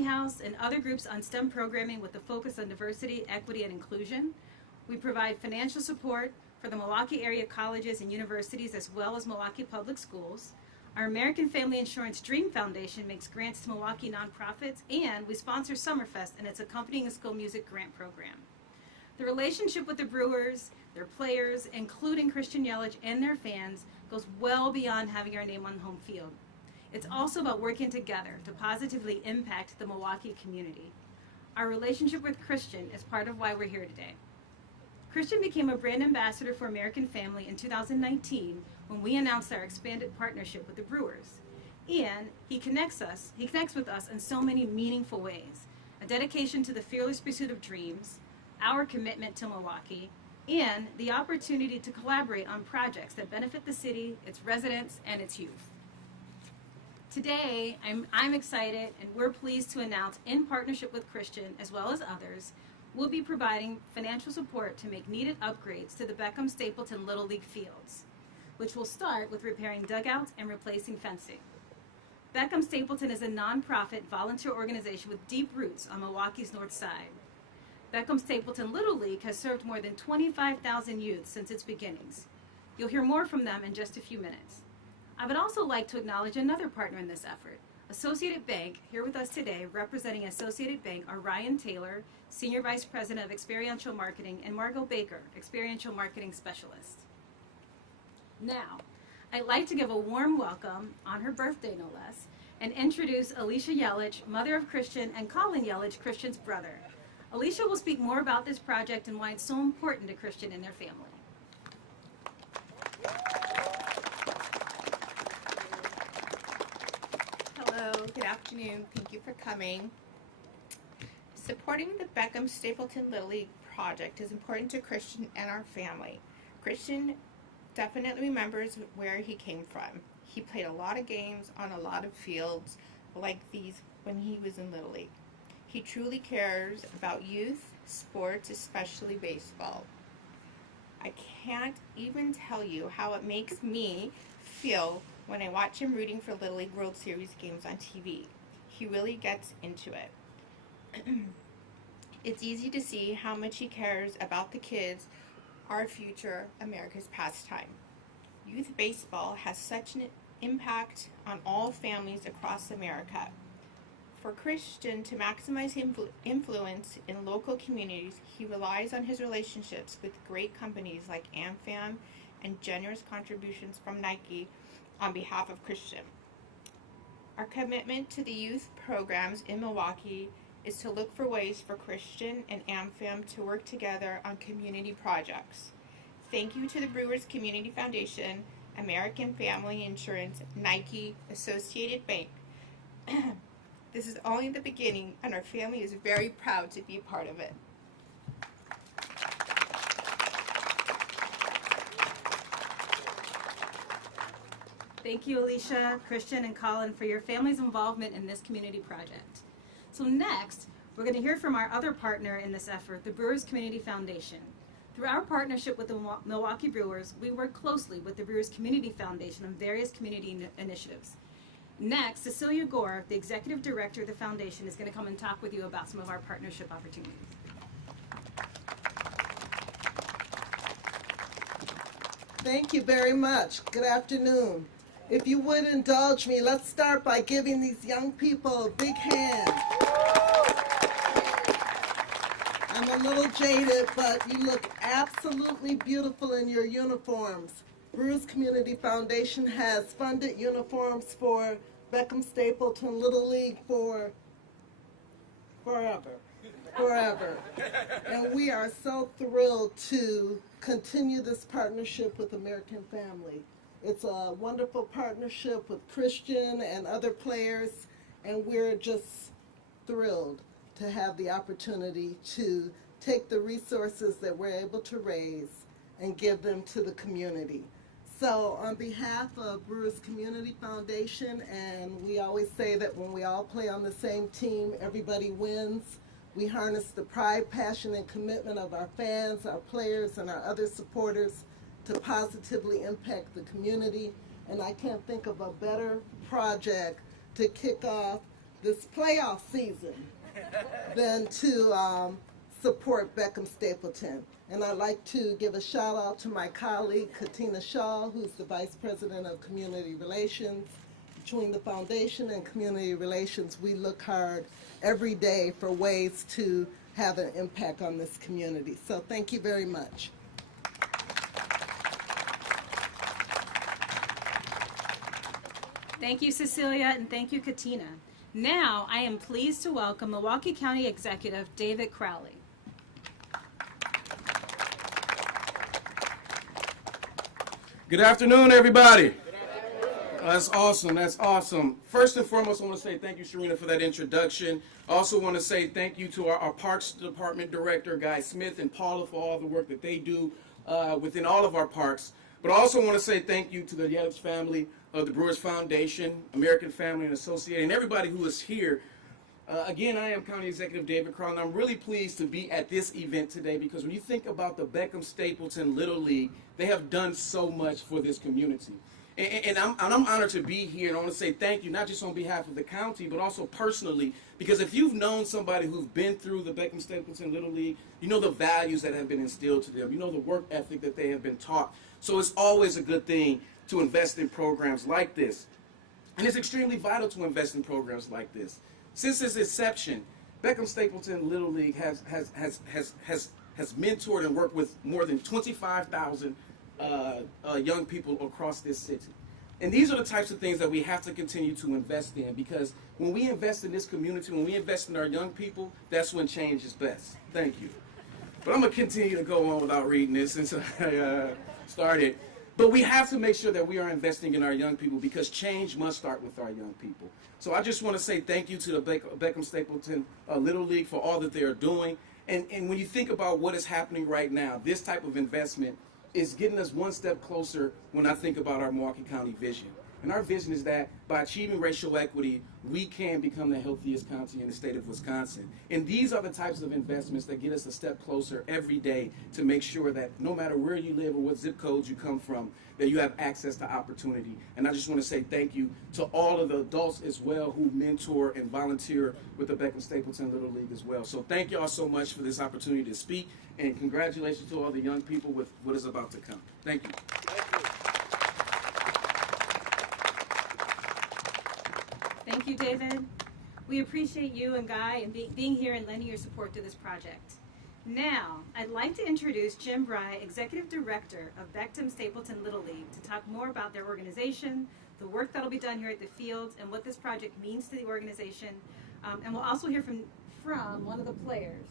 House and other groups on STEM programming with a focus on diversity, equity, and inclusion. We provide financial support for the Milwaukee area colleges and universities as well as Milwaukee Public Schools. Our American Family Insurance Dream Foundation makes grants to Milwaukee nonprofits, and we sponsor Summerfest and its accompanying school music grant program. The relationship with the Brewers, their players, including Christian Yelich and their fans, goes well beyond having our name on home field. It's also about working together to positively impact the Milwaukee community. Our relationship with Christian is part of why we're here today. Christian became a brand ambassador for American Family in 2019 when we announced our expanded partnership with the Brewers. And he connects with us in so many meaningful ways. A dedication to the fearless pursuit of dreams, our commitment to Milwaukee, and the opportunity to collaborate on projects that benefit the city, its residents, and its youth. Today, I'm excited and we're pleased to announce, in partnership with Christian as well as others, we'll be providing financial support to make needed upgrades to the Beckham Stapleton Little League fields, which will start with repairing dugouts and replacing fencing. Beckham Stapleton is a nonprofit volunteer organization with deep roots on Milwaukee's north side. Beckham Stapleton Little League has served more than 25,000 youth since its beginnings. You'll hear more from them in just a few minutes. I would also like to acknowledge another partner in this effort, Associated Bank. Here with us today, representing Associated Bank, are Ryan Taylor, Senior Vice President of Experiential Marketing, and Margot Baker, Experiential Marketing Specialist. Now, I'd like to give a warm welcome, on her birthday no less, and introduce Alicia Yelich, mother of Christian, and Colin Yelich, Christian's brother. Alicia will speak more about this project and why it's so important to Christian and their family. Hello, good afternoon. Thank you for coming. Supporting the Beckham Stapleton Little League project is important to Christian and our family. Christian definitely remembers where he came from. He played a lot of games on a lot of fields like these when he was in Little League. He truly cares about youth, sports, especially baseball. I can't even tell you how it makes me feel when I watch him rooting for Little League World Series games on TV. He really gets into it. It's easy to see how much he cares about the kids, our future, America's pastime. Youth baseball has such an impact on all families across America. For Christian to maximize influence in local communities, he relies on his relationships with great companies like AmFam and generous contributions from Nike on behalf of Christian. Our commitment to the youth programs in Milwaukee is to look for ways for Christian and AmFam to work together on community projects. Thank you to the Brewers Community Foundation, American Family Insurance, Nike, Associated Bank. This is only the beginning, and our family is very proud to be a part of it. Thank you, Alicia, Christian, and Colin, for your family's involvement in this community project. So next, we're going to hear from our other partner in this effort, the Brewers Community Foundation. Through our partnership with the Milwaukee Brewers, we work closely with the Brewers Community Foundation on various community initiatives. Next, Cecilia Gore, the Executive Director of the Foundation, is going to come and talk with you about some of our partnership opportunities. Thank you very much. Good afternoon. If you would indulge me, let's start by giving these young people a big hand. I'm a little jaded, but you look absolutely beautiful in your uniforms. Brewers Community Foundation has funded uniforms for Beckham Stapleton Little League for forever. And we are so thrilled to continue this partnership with American Family. It's a wonderful partnership with Christian and other players, and we're just thrilled to have the opportunity to take the resources that we're able to raise and give them to the community. So on behalf of Brewers Community Foundation, and we always say that when we all play on the same team, everybody wins. We harness the pride, passion, and commitment of our fans, our players, and our other supporters to positively impact the community. And I can't think of a better project to kick off this playoff season than to support Beckham Stapleton. And I'd like to give a shout out to my colleague, Katina Shaw, who's the Vice President of Community Relations. Between the foundation and community relations, we look hard every day for ways to have an impact on this community. So thank you very much. Thank you, Cecilia, and thank you, Katina. Now, I am pleased to welcome Milwaukee County Executive David Crowley. Good afternoon, everybody. That's awesome. That's awesome. First and foremost, I want to say thank you, Sharina, for that introduction. I also want to say thank you to our Parks Department Director, Guy Smith, and Paula for all the work that they do within all of our parks. But I also want to say thank you to the Yelich family of the Brewers Foundation, American Family and Associated, and everybody who is here. Again, I am County Executive David Crowley, and I'm really pleased to be at this event today because when you think about the Beckham Stapleton Little League, they have done so much for this community. And I'm honored to be here, and I want to say thank you, not just on behalf of the county, but also personally, because if you've known somebody who's been through the Beckham Stapleton Little League, you know the values that have been instilled to them. You know the work ethic that they have been taught. So it's always a good thing to invest in programs like this. And it's extremely vital to invest in programs like this. Since its inception, Beckham Stapleton Little League has mentored and worked with more than 25,000 young people across this city. And these are the types of things that we have to continue to invest in, because when we invest in this community, when we invest in our young people, that's when change is best. Thank you. But I'm going to continue to go on without reading this since I started. But we have to make sure that we are investing in our young people, because change must start with our young people. So I just want to say thank you to the Beckham Stapleton Little League for all that they are doing. And when you think about what is happening right now, this type of investment is getting us one step closer when I think about our Milwaukee County vision. And our vision is that by achieving racial equity, we can become the healthiest county in the state of Wisconsin. And these are the types of investments that get us a step closer every day to make sure that no matter where you live or what zip codes you come from, that you have access to opportunity. And I just want to say thank you to all of the adults as well who mentor and volunteer with the Beckham Stapleton Little League as well. So thank you all so much for this opportunity to speak, and congratulations to all the young people with what is about to come. Thank you. Thank you, David. We appreciate you and Guy and being here and lending your support to this project. Now, I'd like to introduce Jim Bry, Executive Director of Beckham Stapleton Little League, to talk more about their organization, the work that will be done here at the fields, and what this project means to the organization. And we'll also hear from one of the players.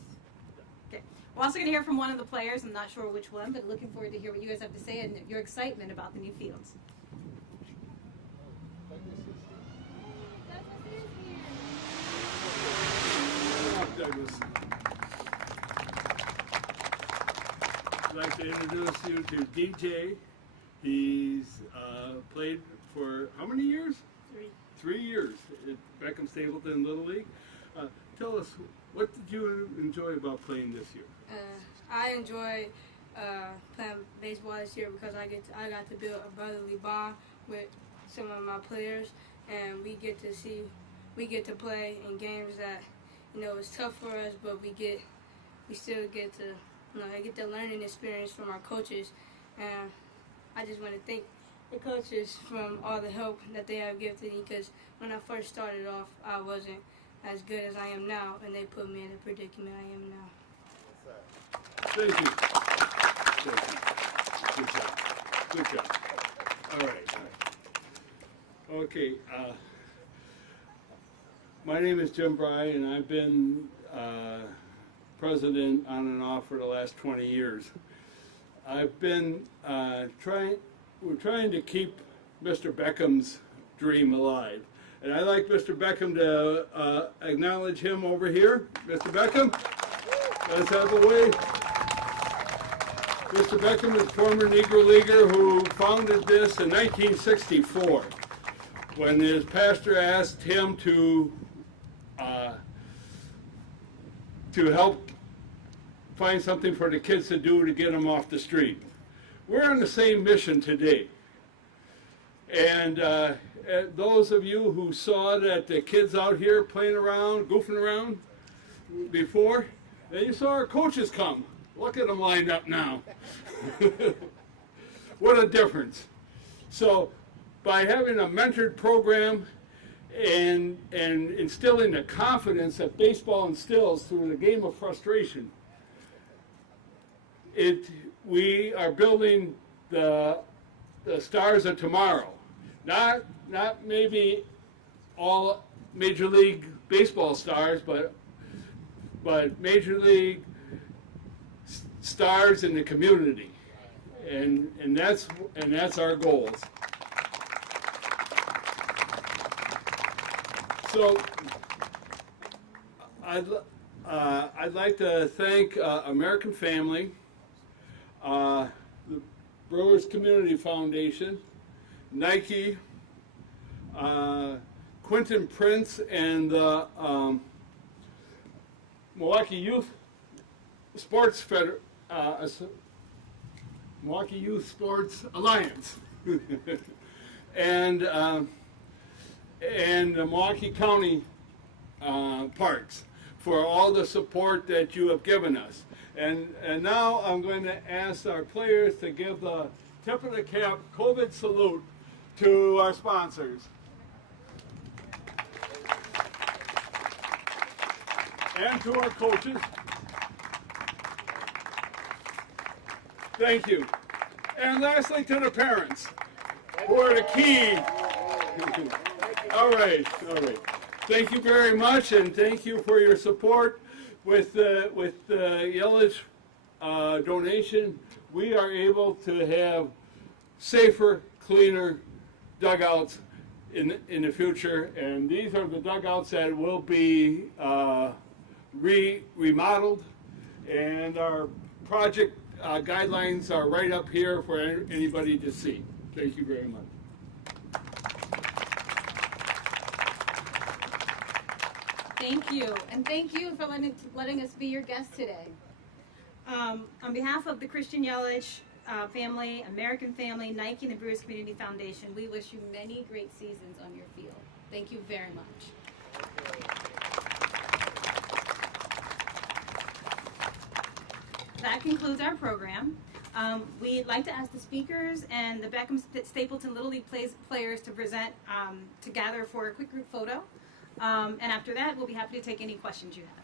Okay. We're also going to hear from one of the players. I'm not sure which one, but looking forward to hear what you guys have to say and your excitement about the new fields. Douglas. I'd like to introduce you to DJ. He's played for how many years? 3. 3 years at Beckham Stapleton Little League. Tell us, what did you enjoy about playing this year? I enjoy playing baseball this year because I got to build a brotherly bond with some of my players, and we get to play in games that, you know, it's tough for us, but we still get to, you know, I get the learning experience from our coaches, and I just want to thank the coaches from all the help that they have given me, because when I first started off, I wasn't as good as I am now, and they put me in the predicament I am now. Thank you. Thank you. Good job. Good job. All right. Okay. My name is Jim Bry, and I've been president on and off for the last 20 years. I've been we're trying to keep Mr. Beckham's dream alive. And I'd like Mr. Beckham to acknowledge him over here. Mr. Beckham, let's have a wave. Mr. Beckham is a former Negro Leaguer who founded this in 1964 when his pastor asked him to help find something for the kids to do to get them off the street. We're on the same mission today. And those of you who saw that the kids out here playing around, goofing around before, then you saw our coaches come. Look at them lined up now. What a difference. So by having a mentored program and instilling the confidence that baseball instills through the game of frustration, we are building the stars of tomorrow. Not maybe all Major League Baseball stars, but Major League stars in the community, and that's our goals. So I'd like to thank American Family, the Brewers Community Foundation, Nike, Quentin Prince, and the Milwaukee Youth Sports Milwaukee Youth Sports Alliance, and the Milwaukee County Parks for all the support that you have given us. And now I'm going to ask our players to give the tip of the cap COVID salute to our sponsors. And to our coaches. Thank you. And lastly, to the parents, who are the key. All right. Thank you very much, and thank you for your support. With the Yelich donation, we are able to have safer, cleaner dugouts in the future, and these are the dugouts that will be remodeled, and our project guidelines are right up here for anybody to see. Thank you very much. Thank you, and thank you for letting us be your guest today. On behalf of the Christian Yelich family, American Family, Nike, and the Brewers Community Foundation, we wish you many great seasons on your field. Thank you very much. That concludes our program. We'd like to ask the speakers and the Beckham Stapleton Little League players to present, to gather for a quick group photo. And after that, we'll be happy to take any questions you have.